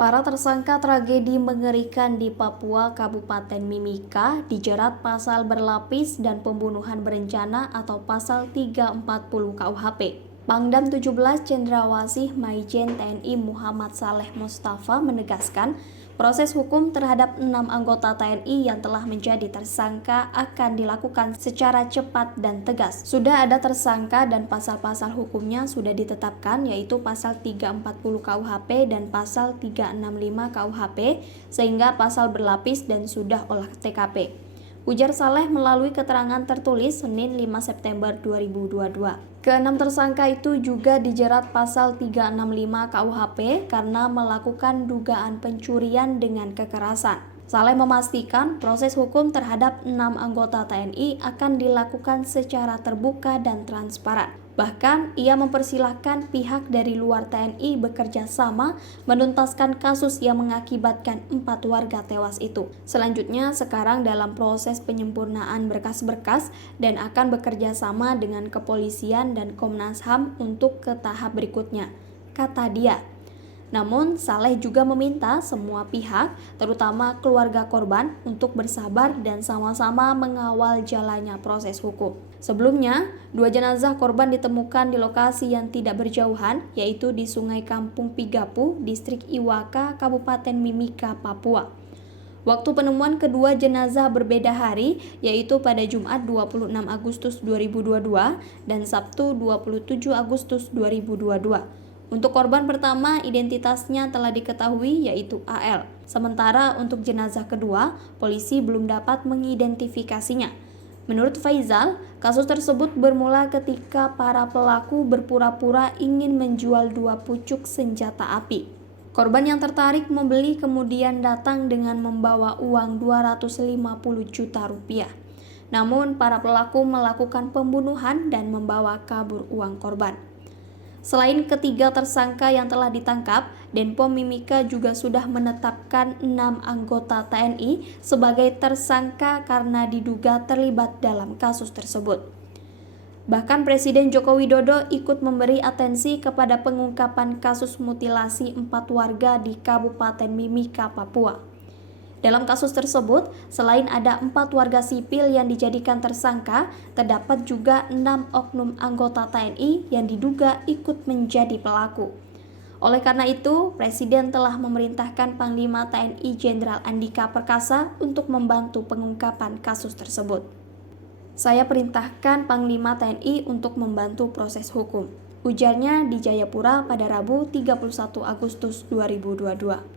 Para tersangka tragedi mengerikan di Papua Kabupaten Mimika dijerat pasal berlapis dan pembunuhan berencana atau pasal 340 KUHP. Pangdam 17 Cendrawasih Maijen TNI Muhammad Saleh Mustafa menegaskan proses hukum terhadap 6 anggota TNI yang telah menjadi tersangka akan dilakukan secara cepat dan tegas. Sudah ada tersangka dan pasal-pasal hukumnya sudah ditetapkan, yaitu pasal 340 KUHP dan pasal 365 KUHP, sehingga pasal berlapis dan sudah olah TKP. Ujar Saleh melalui keterangan tertulis Senin 5 September 2022. Keenam tersangka itu juga dijerat pasal 365 KUHP karena melakukan dugaan pencurian dengan kekerasan. Saleh memastikan proses hukum terhadap 6 anggota TNI akan dilakukan secara terbuka dan transparan. Bahkan, ia mempersilahkan pihak dari luar TNI bekerja sama menuntaskan kasus yang mengakibatkan 4 warga tewas itu. Selanjutnya, sekarang dalam proses penyempurnaan berkas-berkas dan akan bekerja sama dengan kepolisian dan Komnas HAM untuk ke tahap berikutnya, kata dia. Namun, Saleh juga meminta semua pihak, terutama keluarga korban, untuk bersabar dan sama-sama mengawal jalannya proses hukum. Sebelumnya, 2 jenazah korban ditemukan di lokasi yang tidak berjauhan, yaitu di Sungai Kampung Pigapu, Distrik Iwaka, Kabupaten Mimika, Papua. Waktu penemuan kedua jenazah berbeda hari, yaitu pada Jumat 26 Agustus 2022 dan Sabtu 27 Agustus 2022. Untuk korban pertama, identitasnya telah diketahui, yaitu AL. Sementara untuk jenazah kedua, polisi belum dapat mengidentifikasinya. Menurut Faizal, kasus tersebut bermula ketika para pelaku berpura-pura ingin menjual 2 pucuk senjata api. Korban yang tertarik membeli kemudian datang dengan membawa uang 250 juta rupiah. Namun, para pelaku melakukan pembunuhan dan membawa kabur uang korban. Selain ketiga tersangka yang telah ditangkap, Denpom Mimika juga sudah menetapkan 6 anggota TNI sebagai tersangka karena diduga terlibat dalam kasus tersebut. Bahkan Presiden Joko Widodo ikut memberi atensi kepada pengungkapan kasus mutilasi 4 warga di Kabupaten Mimika, Papua. Dalam kasus tersebut, selain ada 4 warga sipil yang dijadikan tersangka, terdapat juga 6 oknum anggota TNI yang diduga ikut menjadi pelaku. Oleh karena itu, Presiden telah memerintahkan Panglima TNI Jenderal Andika Perkasa untuk membantu pengungkapan kasus tersebut. Saya perintahkan Panglima TNI untuk membantu proses hukum, ujarnya di Jayapura pada Rabu 31 Agustus 2022.